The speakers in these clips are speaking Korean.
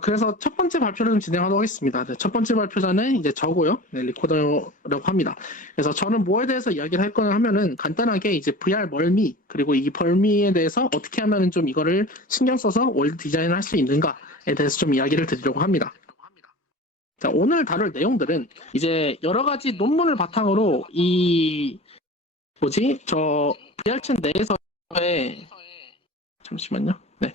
그래서 첫 번째 발표를 좀 진행하도록 하겠습니다. 네, 첫 번째 발표자는 이제 저고요. 네, 리코더라고 합니다. 그래서 저는 뭐에 대해서 이야기를 할 거냐 하면은 간단하게 이제 VR 멀미, 그리고 이 벌미에 대해서 어떻게 하면은 좀 이거를 신경 써서 월드 디자인을 할 수 있는가에 대해서 좀 이야기를 드리려고 합니다. 자, 오늘 다룰 내용들은 이제 여러 가지 논문을 바탕으로 저 VR챗 내에서의 잠시만요. 네.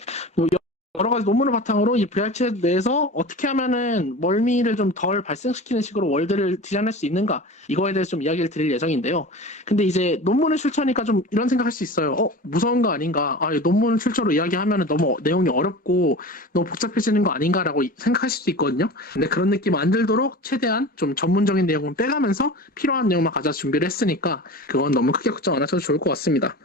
여러 가지 논문을 바탕으로 이 VR챗 내에서 어떻게 하면은 멀미를 좀 덜 발생시키는 식으로 월드를 디자인할 수 있는가, 이거에 대해서 좀 이야기를 드릴 예정인데요. 근데 이제 논문을 출처하니까 좀 이런 생각할 수 있어요. 무서운 거 아닌가? 논문을 출처로 이야기하면은 너무 내용이 어렵고 너무 복잡해지는 거 아닌가라고 생각하실 수 있거든요. 근데 그런 느낌 안 들도록 최대한 좀 전문적인 내용은 빼가면서 필요한 내용만 가져 준비를 했으니까 그건 너무 크게 걱정 안 하셔도 좋을 것 같습니다.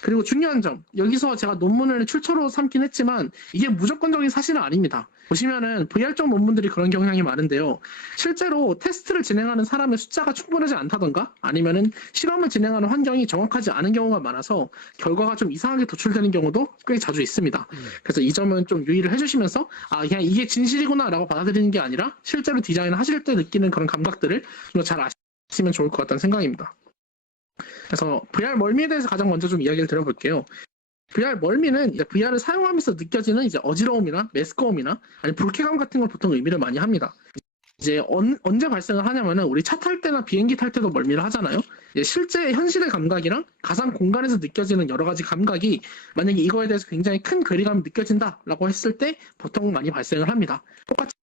그리고 중요한 점, 여기서 제가 논문을 출처로 삼긴 했지만 이게 무조건적인 사실은 아닙니다. 보시면은 VR적 논문들이 그런 경향이 많은데요. 실제로 테스트를 진행하는 사람의 숫자가 충분하지 않다던가 아니면은 실험을 진행하는 환경이 정확하지 않은 경우가 많아서 결과가 좀 이상하게 도출되는 경우도 꽤 자주 있습니다. 그래서 이 점은 좀 유의를 해주시면서 그냥 이게 진실이구나 라고 받아들이는 게 아니라 실제로 디자인을 하실 때 느끼는 그런 감각들을 좀 잘 아시면 좋을 것 같다는 생각입니다. 그래서 VR 멀미에 대해서 가장 먼저 좀 이야기를 드려볼게요. VR 멀미는 이제 VR을 사용하면서 느껴지는 이제 어지러움이나 메스꺼움이나 아니 불쾌감 같은 걸 보통 의미를 많이 합니다. 이제 언제 발생을 하냐면은 우리 차 탈 때나 비행기 탈 때도 멀미를 하잖아요. 이제 실제 현실의 감각이랑 가상 공간에서 느껴지는 여러 가지 감각이 만약에 이거에 대해서 굉장히 큰 괴리감이 느껴진다라고 했을 때 보통 많이 발생을 합니다. 똑같이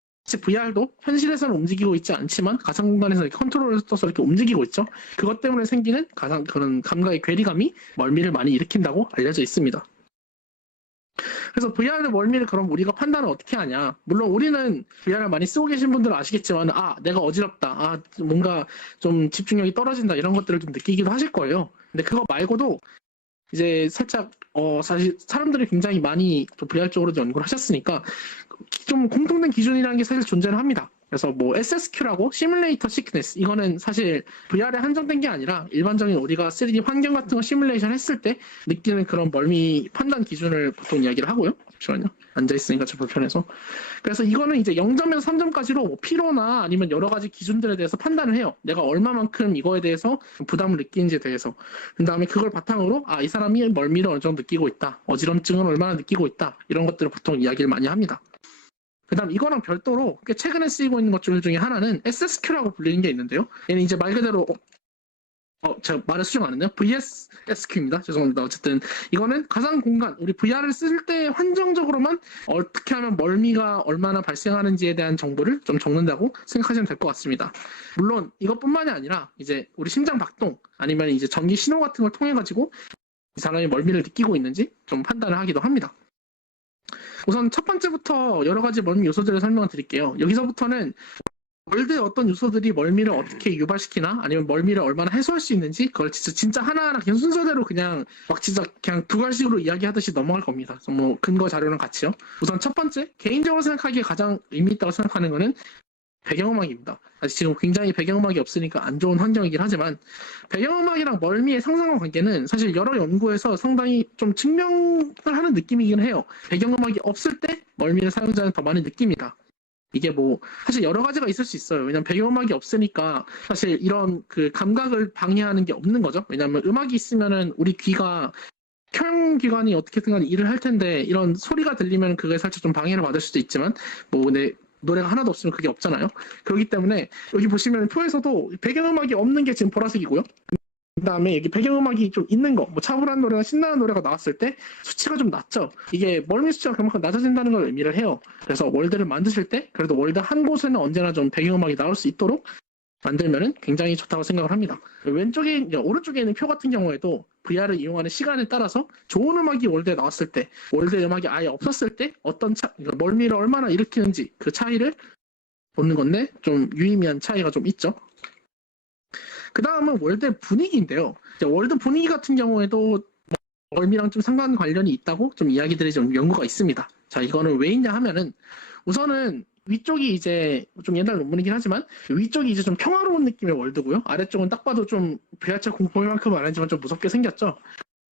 VR도 현실에서는 움직이고 있지 않지만 가상 공간에서 이렇게 컨트롤을 써서 이렇게 움직이고 있죠. 그것 때문에 생기는 그런 감각의 괴리감이 멀미를 많이 일으킨다고 알려져 있습니다. 그래서 VR의 멀미를 그럼 우리가 판단을 어떻게 하냐? 물론 우리는 VR을 많이 쓰고 계신 분들은 아시겠지만 내가 어지럽다, 뭔가 좀 집중력이 떨어진다 이런 것들을 좀 느끼기도 하실 거예요. 근데 그거 말고도 이제 살짝 사실 사람들이 굉장히 많이 또 VR 쪽으로 연구를 하셨으니까 좀 공통된 기준이라는 게 사실 존재를 합니다. 그래서 뭐 SSQ라고 시뮬레이터 시크네스, 이거는 사실 VR에 한정된 게 아니라 일반적인 우리가 3D 환경 같은 거 시뮬레이션 했을 때 느끼는 그런 멀미 판단 기준을 보통 이야기를 하고요. 잠시만요. 앉아있으니까 좀 불편해서. 그래서 이거는 이제 0점에서 3점까지로 뭐 피로나 아니면 여러 가지 기준들에 대해서 판단을 해요. 내가 얼마만큼 이거에 대해서 부담을 느끼는지에 대해서. 그 다음에 그걸 바탕으로 이 사람이 멀미를 어느 정도 느끼고 있다, 어지럼증은 얼마나 느끼고 있다, 이런 것들을 보통 이야기를 많이 합니다. 그 다음 이거랑 별도로 꽤 최근에 쓰이고 있는 것 중에 하나는 SSQ라고 불리는 게 있는데요. 얘는 이제 말 그대로 제가 말을 수정 안 했네요. VSSQ입니다. 죄송합니다. 어쨌든 이거는 가상 공간, 우리 VR을 쓸 때 환경적으로만 어떻게 하면 멀미가 얼마나 발생하는지에 대한 정보를 좀 적는다고 생각하시면 될 것 같습니다. 물론 이것뿐만이 아니라 이제 우리 심장 박동 아니면 이제 전기 신호 같은 걸 통해 가지고 이 사람이 멀미를 느끼고 있는지 좀 판단을 하기도 합니다. 우선 첫 번째부터 여러 가지 멀미 요소들을 설명을 드릴게요. 여기서부터는 월드의 어떤 요소들이 멀미를 어떻게 유발시키나 아니면 멀미를 얼마나 해소할 수 있는지 그걸 진짜 하나하나 그냥 순서대로 그냥 막 진짜 그냥 두 갈식으로 이야기하듯이 넘어갈 겁니다. 뭐 근거 자료랑 같이요. 우선 첫 번째, 개인적으로 생각하기에 가장 의미 있다고 생각하는 거는 배경음악입니다. 아직 지금 굉장히 배경음악이 없으니까 안 좋은 환경이긴 하지만 배경음악이랑 멀미의 상상과 관계는 사실 여러 연구에서 상당히 좀 증명을 하는 느낌이긴 해요. 배경음악이 없을 때 멀미를 사용자는 더 많이 느낍니다. 이게 뭐 사실 여러 가지가 있을 수 있어요. 왜냐면 배경음악이 없으니까 사실 이런 그 감각을 방해하는 게 없는 거죠. 왜냐면 음악이 있으면은 우리 귀가 혈기관이 어떻게든 간에 일을 할 텐데 이런 소리가 들리면 그게 살짝 좀 방해를 받을 수도 있지만 뭐 노래가 하나도 없으면 그게 없잖아요. 그렇기 때문에 여기 보시면 표에서도 배경음악이 없는 게 지금 보라색이고요. 그 다음에 여기 배경음악이 좀 있는 거, 뭐 차분한 노래가 신나는 노래가 나왔을 때 수치가 좀 낮죠. 이게 멀미 수치가 그만큼 낮아진다는 걸 의미를 해요. 그래서 월드를 만드실 때 그래도 월드 한 곳에는 언제나 좀 배경음악이 나올 수 있도록 만들면은 굉장히 좋다고 생각을 합니다. 오른쪽에 있는 표 같은 경우에도 VR을 이용하는 시간에 따라서 좋은 음악이 월드에 나왔을 때, 월드 음악이 아예 없었을 때 어떤 멀미를 얼마나 일으키는지 그 차이를 보는 건데 좀 유의미한 차이가 좀 있죠. 그 다음은 월드 분위기인데요. 월드 분위기 같은 경우에도 멀미랑 좀 상관 관련이 있다고 좀 이야기들이 좀 연구가 있습니다. 자, 이거는 왜 있냐 하면은 우선은 위쪽이 이제 좀 옛날 논문이긴 하지만 위쪽이 이제 좀 평화로운 느낌의 월드고요. 아래쪽은 딱 봐도 좀 VR차 공포만큼 안 하지만 좀 무섭게 생겼죠.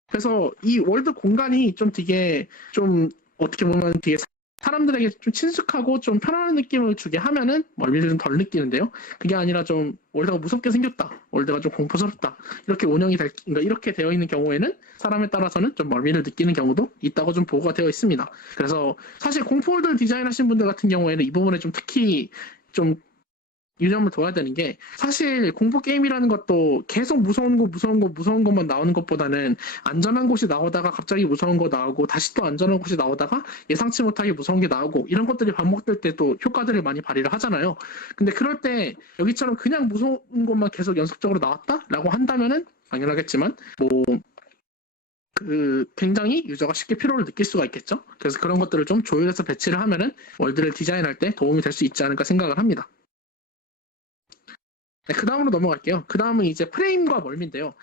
그래서 이 월드 공간이 좀 되게 좀 어떻게 보면 되게 사람들에게 좀 친숙하고 좀 편안한 느낌을 주게 하면은 멀미를 좀 덜 느끼는데요. 그게 아니라 좀 월드가 무섭게 생겼다, 월드가 좀 공포스럽다, 이렇게 그러니까 이렇게 되어 있는 경우에는 사람에 따라서는 좀 멀미를 느끼는 경우도 있다고 좀 보고가 되어 있습니다. 그래서 사실 공포 월드를 디자인하신 분들 같은 경우에는 이 부분에 좀 특히 좀 유념을 둬야 되는 게, 사실 공포 게임이라는 것도 계속 무서운 것만 나오는 것보다는 안전한 곳이 나오다가 갑자기 무서운 거 나오고 다시 또 안전한 곳이 나오다가 예상치 못하게 무서운 게 나오고 이런 것들이 반복될 때 또 효과들을 많이 발휘를 하잖아요. 근데 그럴 때 여기처럼 그냥 무서운 것만 계속 연속적으로 나왔다라고 한다면은 당연하겠지만 굉장히 유저가 쉽게 피로를 느낄 수가 있겠죠. 그래서 그런 것들을 좀 조율해서 배치를 하면은 월드를 디자인할 때 도움이 될 수 있지 않을까 생각을 합니다. 네, 그 다음으로 넘어갈게요. 그 다음은 이제 프레임과 멀미인데요.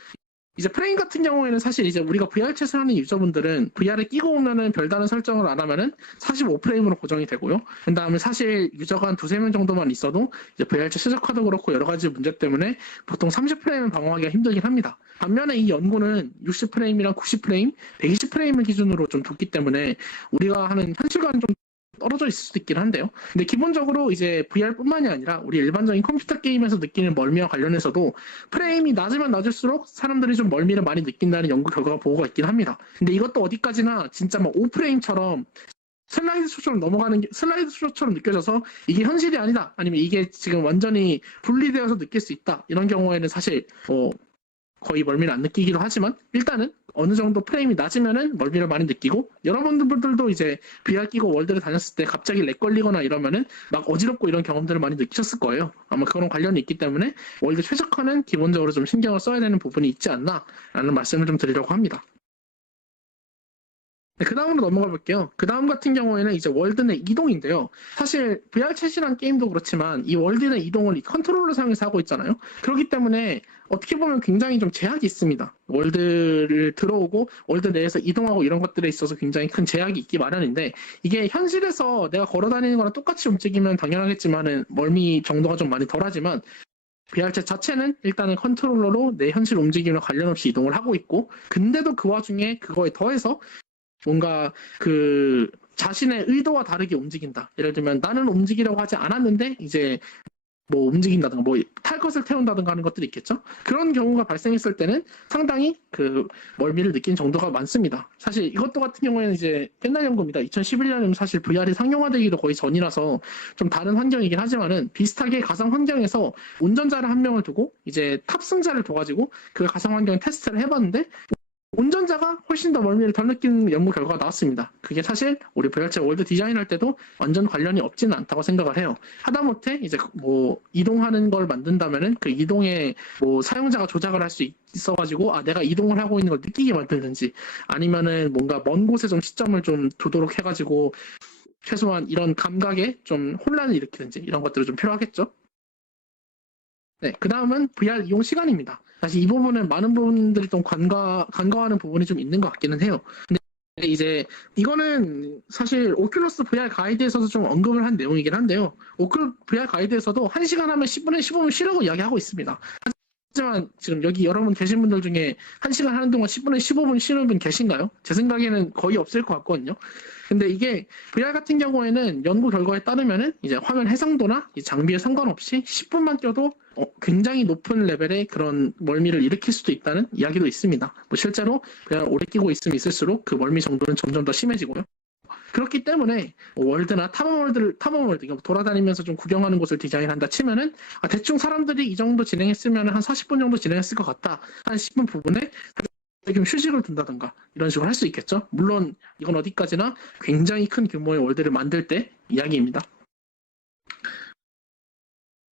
이제 프레임 같은 경우에는 사실 이제 우리가 VR 챗을 하는 유저분들은 VR을 끼고 오면은 별다른 설정을 안 하면은 45프레임으로 고정이 되고요. 그 다음에 사실 유저가 한 두세 명 정도만 있어도 이제 VR 챗 최적화도 그렇고 여러 가지 문제 때문에 보통 30프레임을 방어하기가 힘들긴 합니다. 반면에 이 연구는 60프레임이랑 90프레임, 120프레임을 기준으로 좀 뒀기 때문에 우리가 하는 현실과는 좀 떨어져 있을 수도 있긴 한데요. 근데 기본적으로 이제 VR뿐만이 아니라 우리 일반적인 컴퓨터 게임에서 느끼는 멀미와 관련해서도 프레임이 낮으면 낮을수록 사람들이 좀 멀미를 많이 느낀다는 연구 결과가 보고가 있긴 합니다. 근데 이것도 어디까지나 진짜 막 5프레임처럼 슬라이드 쇼처럼 느껴져서 이게 현실이 아니다, 아니면 이게 지금 완전히 분리되어서 느낄 수 있다, 이런 경우에는 사실 거의 멀미를 안 느끼기도 하지만, 일단은 어느 정도 프레임이 낮으면은 멀미를 많이 느끼고, 여러분들도 이제 VR 끼고 월드를 다녔을 때 갑자기 렉 걸리거나 이러면은 막 어지럽고 이런 경험들을 많이 느끼셨을 거예요. 아마 그런 관련이 있기 때문에 월드 최적화는 기본적으로 좀 신경을 써야 되는 부분이 있지 않나라는 말씀을 좀 드리려고 합니다. 네, 그 다음으로 넘어가 볼게요. 그 다음 같은 경우에는 이제 월드 내 이동인데요. 사실 VR 챗이란 게임도 그렇지만 이 월드 내 이동을 이 컨트롤러 사용해서 하고 있잖아요. 그렇기 때문에 어떻게 보면 굉장히 좀 제약이 있습니다. 월드를 들어오고 월드 내에서 이동하고 이런 것들에 있어서 굉장히 큰 제약이 있기 마련인데, 이게 현실에서 내가 걸어다니는 거랑 똑같이 움직이면 당연하겠지만은 멀미 정도가 좀 많이 덜하지만, VR챗 자체는 일단은 컨트롤러로 내 현실 움직임과 관련 없이 이동을 하고 있고, 근데도 그 와중에 그거에 더해서 뭔가 자신의 의도와 다르게 움직인다. 예를 들면 나는 움직이려고 하지 않았는데 이제 뭐 움직인다든가 뭐 탈 것을 태운다든가 하는 것들이 있겠죠. 그런 경우가 발생했을 때는 상당히 멀미를 느낀 정도가 많습니다. 사실 이것도 같은 경우에는 이제 옛날 연구입니다. 2011년이면 사실 VR이 상용화되기도 거의 전이라서 좀 다른 환경이긴 하지만은, 비슷하게 가상 환경에서 운전자를 한 명을 두고 이제 탑승자를 둬가지고 그 가상 환경 테스트를 해봤는데, 운전자가 훨씬 더 멀미를 덜 느끼는 연구 결과가 나왔습니다. 그게 사실 우리 VR챗 월드 디자인할 때도 완전 관련이 없지는 않다고 생각을 해요. 하다못해 이제 뭐 이동하는 걸 만든다면은 그 이동에 뭐 사용자가 조작을 할 수 있어가지고 내가 이동을 하고 있는 걸 느끼게 만들든지, 아니면은 뭔가 먼 곳에 좀 시점을 좀 두도록 해가지고 최소한 이런 감각에 좀 혼란을 일으키든지 이런 것들이 좀 필요하겠죠. 네, 그 다음은 VR 이용 시간입니다. 사실 이 부분은 많은 분들이 좀 간과하는 부분이 좀 있는 것 같기는 해요. 근데 이제 이거는 사실 오큘러스 VR 가이드에서도 좀 언급을 한 내용이긴 한데요. 오큘 VR 가이드에서도 1시간 하면 10분에 15분 쉬라고 이야기하고 있습니다. 하지만 지금 여기 여러분 계신 분들 중에 1시간 하는 동안 10분에 15분 쉬는 분 계신가요? 제 생각에는 거의 없을 것 같거든요. 근데 이게 VR 같은 경우에는 연구 결과에 따르면은 이제 화면 해상도나 장비에 상관없이 10분만 껴도 굉장히 높은 레벨의 그런 멀미를 일으킬 수도 있다는 이야기도 있습니다. 뭐 실제로 VR 오래 끼고 있으면 있을수록 그 멀미 정도는 점점 더 심해지고요. 그렇기 때문에 월드나 탐험월드 돌아다니면서 좀 구경하는 곳을 디자인한다 치면은 대충 사람들이 이 정도 진행했으면 한 40분 정도 진행했을 것 같다, 한 10분 부분에 좀 휴식을 둔다든가 이런 식으로 할 수 있겠죠. 물론 이건 어디까지나 굉장히 큰 규모의 월드를 만들 때 이야기입니다.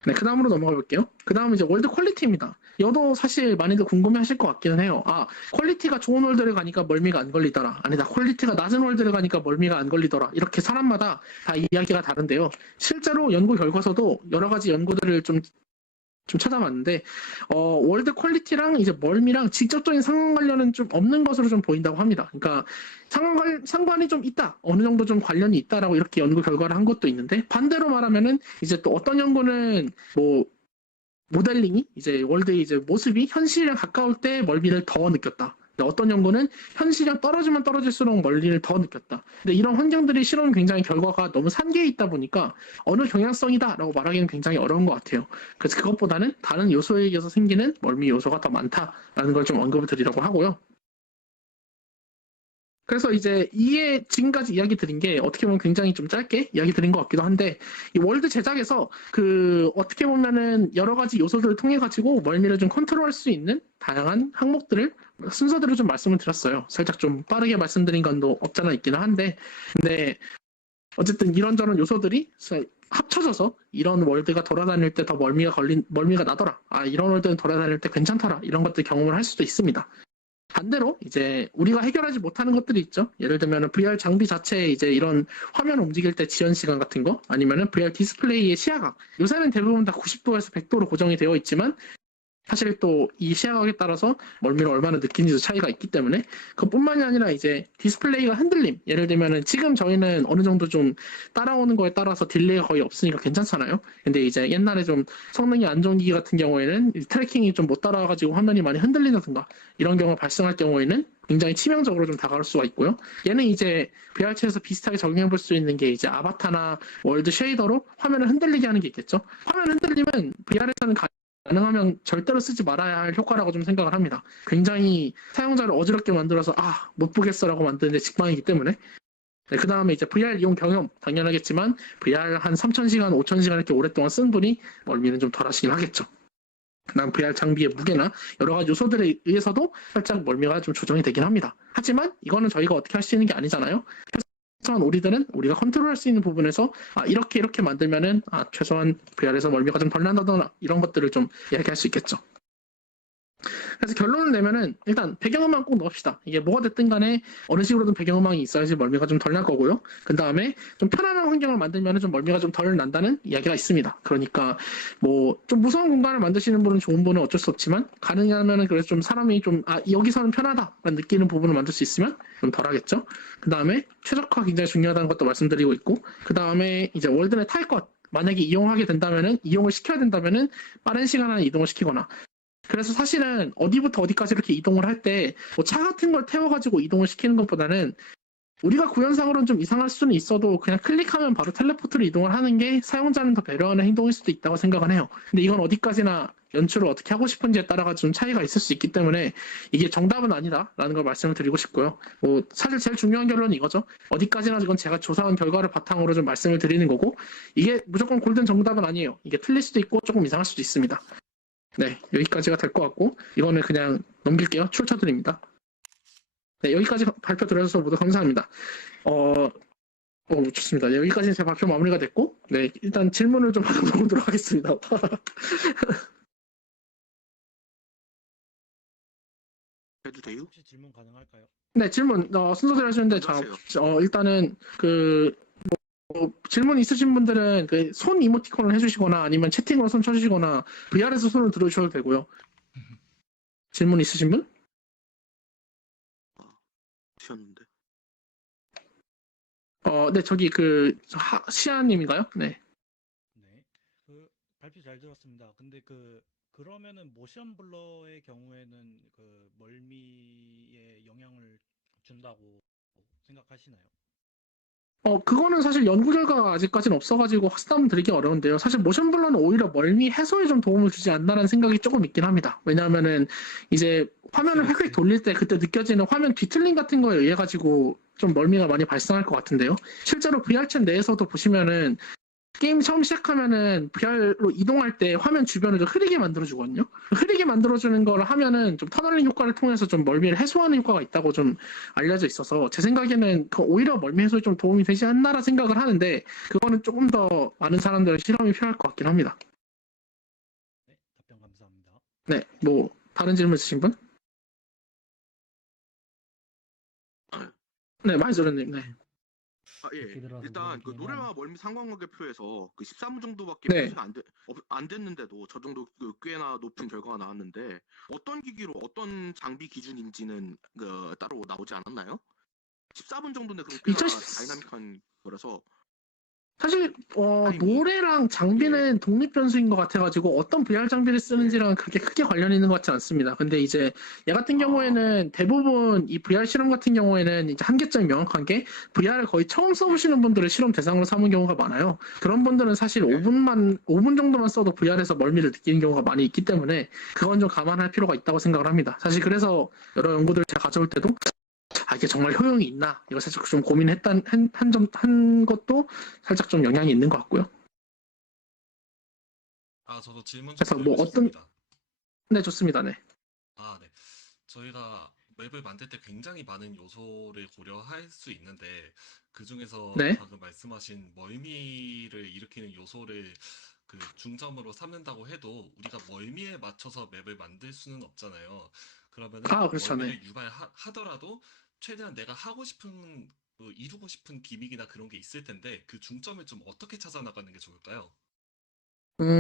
네, 그 다음으로 넘어가 볼게요. 그 다음은 이제 월드 퀄리티입니다. 이것도 사실 많이들 궁금해 하실 것 같기는 해요. 퀄리티가 좋은 월드를 가니까 멀미가 안 걸리더라, 아니다 퀄리티가 낮은 월드를 가니까 멀미가 안 걸리더라, 이렇게 사람마다 다 이야기가 다른데요. 실제로 연구 결과서도 여러 가지 연구들을 좀 찾아봤는데, 월드 퀄리티랑 이제 멀미랑 직접적인 상관관련은 좀 없는 것으로 좀 보인다고 합니다. 그러니까 상관이 좀 있다, 어느 정도 좀 관련이 있다라고 이렇게 연구 결과를 한 것도 있는데, 반대로 말하면은 이제 또 어떤 연구는 뭐 모델링이 이제 월드의 이제 모습이 현실이랑 가까울 때 멀미를 더 느꼈다, 근데 어떤 연구는 현실이랑 떨어지면 떨어질수록 멀미를 더 느꼈다. 근데 이런 환경들이 실험 굉장히 결과가 너무 산계에 있다 보니까 어느 경향성이다라고 말하기는 굉장히 어려운 것 같아요. 그래서 그것보다는 다른 요소에 의해서 생기는 멀미 요소가 더 많다라는 걸 좀 언급을 드리려고 하고요. 그래서 이제 이게 지금까지 이야기 드린 게 어떻게 보면 굉장히 좀 짧게 이야기 드린 것 같기도 한데 이 월드 제작에서 그 어떻게 보면은 여러 가지 요소들을 통해 가지고 멀미를 좀 컨트롤할 수 있는 다양한 항목들을 순서대로 좀 말씀을 드렸어요. 살짝 좀 빠르게 말씀드린 건도 없잖아 있기는 한데 근데 어쨌든 이런저런 요소들이 합쳐져서 이런 월드가 돌아다닐 때 더 멀미가 나더라. 아 이런 월드는 돌아다닐 때 괜찮더라. 이런 것들 경험을 할 수도 있습니다. 반대로 이제 우리가 해결하지 못하는 것들이 있죠. 예를 들면 VR 장비 자체에 이제 이런 화면 움직일 때 지연 시간 같은 거 아니면은 VR 디스플레이의 시야각 요새는 대부분 다 90도에서 100도로 고정이 되어 있지만 사실 또 이 시야각에 따라서 멀미를 얼마나 느끼는지도 차이가 있기 때문에 그뿐만이 아니라 이제 디스플레이가 흔들림 예를 들면은 지금 저희는 어느 정도 좀 따라오는 거에 따라서 딜레이가 거의 없으니까 괜찮잖아요. 근데 이제 옛날에 좀 성능이 안 좋은 기기 같은 경우에는 트래킹이 좀 못 따라와가지고 화면이 많이 흔들린다든가 이런 경우가 발생할 경우에는 굉장히 치명적으로 좀 다가올 수가 있고요. 얘는 이제 VR챗에서 비슷하게 적용해 볼 수 있는 게 이제 아바타나 월드 쉐이더로 화면을 흔들리게 하는 게 있겠죠. 화면 흔들리면 VR에서는 가능하면 절대로 쓰지 말아야 할 효과라고 좀 생각을 합니다. 굉장히 사용자를 어지럽게 만들어서 못 보겠어라고 만드는데 직방이기 때문에 네, 그 다음에 이제 VR 이용 경험 당연하겠지만 VR 한 3,000시간, 5,000시간 이렇게 오랫동안 쓴 분이 멀미는 좀 덜 하시긴 하겠죠. 그다음 VR 장비의 무게나 여러 가지 요소들에 의해서도 살짝 멀미가 좀 조정이 되긴 합니다. 하지만 이거는 저희가 어떻게 할 수 있는 게 아니잖아요. 최소한 우리들은 우리가 컨트롤할 수 있는 부분에서 이렇게 만들면은 최소한 VR에서 멀미가 좀 덜 난다거나 이런 것들을 좀 이야기할 수 있겠죠. 그래서 결론을 내면은 일단 배경음악 꼭 넣읍시다. 이게 뭐가 됐든 간에 어느 식으로든 배경음악이 있어야지 멀미가 좀 덜 날 거고요. 그 다음에 좀 편안한 환경을 만들면은 좀 멀미가 좀 덜 난다는 이야기가 있습니다. 그러니까 뭐 좀 무서운 공간을 만드시는 분은 좋은 분은 어쩔 수 없지만 가능하면은 그래서 좀 사람이 좀 여기서는 편하다라는 느끼는 부분을 만들 수 있으면 좀 덜하겠죠. 그 다음에 최적화 굉장히 중요하다는 것도 말씀드리고 있고 그 다음에 이제 월드 내 탈 것 만약에 이용하게 된다면은 이용을 시켜야 된다면은 빠른 시간 안에 이동을 시키거나 그래서 사실은 어디부터 어디까지 이렇게 이동을 할 때 뭐 차 같은 걸 태워가지고 이동을 시키는 것보다는 우리가 구현상으로는 좀 이상할 수는 있어도 그냥 클릭하면 바로 텔레포트로 이동을 하는 게 사용자는 더 배려하는 행동일 수도 있다고 생각을 해요. 근데 이건 어디까지나 연출을 어떻게 하고 싶은지에 따라가 좀 차이가 있을 수 있기 때문에 이게 정답은 아니다라는 걸 말씀을 드리고 싶고요. 뭐 사실 제일 중요한 결론은 이거죠. 어디까지나 이건 제가 조사한 결과를 바탕으로 좀 말씀을 드리는 거고 이게 무조건 골든 정답은 아니에요. 이게 틀릴 수도 있고 조금 이상할 수도 있습니다. 네, 여기까지가 될 것 같고 이거는 그냥 넘길게요. 출처드립니다. 네, 여기까지 발표 들어주셔서 모두 감사합니다. 좋습니다. 여기까지 제 발표 마무리가 됐고, 네, 일단 질문을 좀 받아보도록 하겠습니다. 해도 돼요? 혹시 질문 가능할까요? 네, 질문 순서대로 하시는데 일단은 질문 있으신 분들은 그 손 이모티콘을 해주시거나 아니면 채팅으로 손 쳐주시거나 VR에서 손을 들어주셔도 되고요. 질문 있으신 분? 셨는데. 네, 저기 시아님인가요? 네. 네. 그 발표 잘 들었습니다. 근데 그러면은 모션 블러의 경우에는 그 멀미에 영향을 준다고 생각하시나요? 그거는 사실 연구 결과가 아직까지는 없어가지고 확답은 드리기 어려운데요. 사실 모션 블러는 오히려 멀미 해소에 좀 도움을 주지 않나라는 생각이 조금 있긴 합니다. 왜냐하면은 이제 화면을 획획 돌릴 때 그때 느껴지는 화면 뒤틀림 같은 거에 의해 가지고 좀 멀미가 많이 발생할 것 같은데요. 실제로 VR챗 내에서도 보시면은 게임 처음 시작하면은 VR로 이동할 때 화면 주변을 좀 흐리게 만들어주거든요. 흐리게 만들어주는 걸 하면은 좀 터널링 효과를 통해서 좀 멀미를 해소하는 효과가 있다고 좀 알려져 있어서 제 생각에는 오히려 멀미 해소에 좀 도움이 되지 않나라 생각을 하는데 그거는 조금 더 많은 사람들의 실험이 필요할 것 같긴 합니다. 네, 답변 감사합니다. 네, 뭐 다른 질문 있으신 분? 네, 마이조르님. 네. 예. 일단 그 노래와 멀미 상관관계표에서 그 13분 정도밖에 네. 표시가 안 됐는데도 저 정도 꽤나 높은 결과가 나왔는데 어떤 기기로 어떤 장비 기준인지는 따로 나오지 않았나요? 14분 정도인데 그럼 꽤나 다이나믹한 거라서 사실 아니, 뭐, 노래랑 장비는 독립 변수인 것 같아가지고 어떤 VR 장비를 쓰는지랑 그렇게 크게 관련 있는 것 같지 않습니다. 근데 이제 얘 같은 경우에는 대부분 이 VR 실험 같은 경우에는 이제 한계점이 명확한 게 VR을 거의 처음 써보시는 분들을 실험 대상으로 삼은 경우가 많아요. 그런 분들은 사실 네. 5분 정도만 써도 VR에서 멀미를 느끼는 경우가 많이 있기 때문에 그건 좀 감안할 필요가 있다고 생각을 합니다. 사실 그래서 여러 연구들을 제가 가져올 때도 이게 정말 효용이 있나? 이거 살짝 좀 고민했던 한 것도 살짝 좀 영향이 있는 것 같고요. 저도 질문 좀 그래서 드리고 뭐 어떤 싶습니다. 네 좋습니다. 네. 네. 저희가 맵을 만들 때 굉장히 많은 요소를 고려할 수 있는데, 그 중에서 네. 방금 말씀하신 멀미를 일으키는 요소를 그 중점으로 삼는다고 해도 우리가 멀미에 맞춰서 맵을 만들 수는 없잖아요. 그러면은 그렇죠. 네. 멀미를 유발하더라도 최대한 내가 하고 싶은, 이루고 싶은 기믹이나 그런 게 있을 텐데, 그 중점을 좀 어떻게 찾아 나가는 게 좋을까요?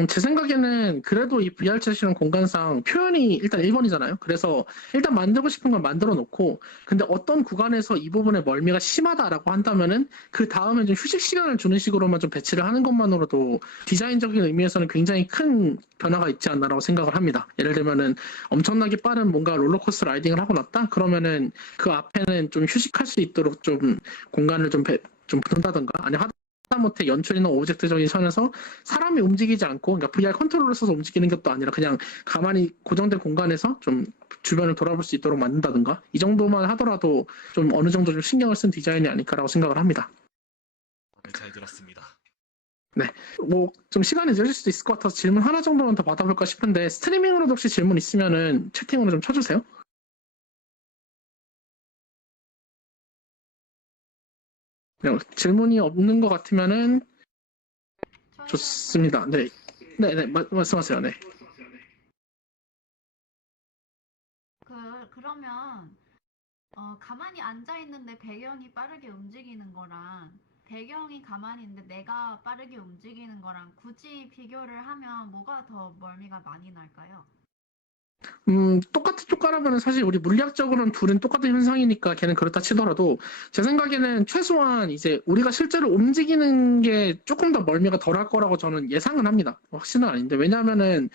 제 생각에는 그래도 이 VR 챗이랑 공간상 표현이 일단 1번이잖아요. 그래서 일단 만들고 싶은 걸 만들어 놓고, 근데 어떤 구간에서 이 부분에 멀미가 심하다라고 한다면은 그 다음에 좀 휴식 시간을 주는 식으로만 좀 배치를 하는 것만으로도 디자인적인 의미에서는 굉장히 큰 변화가 있지 않나라고 생각을 합니다. 예를 들면은 엄청나게 빠른 뭔가 롤러코스터 라이딩을 하고 났다? 그러면은 그 앞에는 좀 휴식할 수 있도록 좀 공간을 좀 둔다던가, 아니 하다못해 연출이나 오브젝트적인 선에서 사람이 움직이지 않고, 그러니까 VR 컨트롤을 써서 움직이는 것도 아니라 그냥 가만히 고정된 공간에서 좀 주변을 돌아볼 수 있도록 만든다든가, 이 정도만 하더라도 좀 어느 정도 좀 신경을 쓴 디자인이 아닐까라고 생각을 합니다. 네, 잘 들었습니다. 뭐 좀 시간이 늦을 수도 있을 것 같아서 질문 하나 정도만 더 받아볼까 싶은데, 스트리밍으로도 혹시 질문 있으면은 채팅으로 좀 쳐주세요. 질문이 없는 것 같으면은 좋습니다. 네, 말씀하세요. 네. 그러면 가만히 앉아 있는데 배경이 빠르게 움직이는 거랑 배경이 가만히 있는데 내가 빠르게 움직이는 거랑 굳이 비교를 하면 뭐가 더 멀미가 많이 날까요? 똑같으면 사실 우리 물리학적으로는 둘은 똑같은 현상이니까 걔는 그렇다 치더라도, 제 생각에는 최소한 이제 우리가 실제로 움직이는 게 조금 더 멀미가 덜할 거라고 저는 예상은 합니다. 확신은 아닌데, 왜냐하면은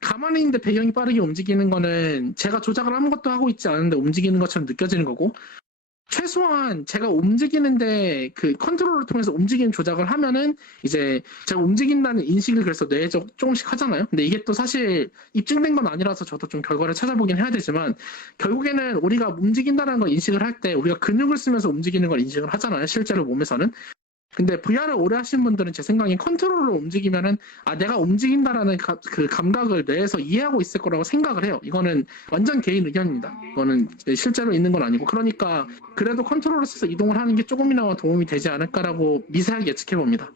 가만히 있는데 배경이 빠르게 움직이는 거는 제가 조작을 아무것도 하고 있지 않은데 움직이는 것처럼 느껴지는 거고, 최소한 제가 움직이는데 그 컨트롤을 통해서 움직임 조작을 하면은 이제 제가 움직인다는 인식을 그래서 뇌에 조금씩 하잖아요. 근데 이게 또 사실 입증된 건 아니라서 저도 좀 결과를 찾아보긴 해야 되지만, 결국에는 우리가 움직인다는 걸 인식을 할 때 우리가 근육을 쓰면서 움직이는 걸 인식을 하잖아요. 실제로 몸에서는. 근데 VR을 오래 하신 분들은 제 생각엔 컨트롤로 움직이면은 내가 움직인다라는 그 감각을 뇌에서 이해하고 있을 거라고 생각을 해요. 이거는 완전 개인 의견입니다. 이거는 실제로 있는 건 아니고, 그러니까 그래도 컨트롤을 써서 이동을 하는 게 조금이나마 도움이 되지 않을까라고 미세하게 예측해 봅니다.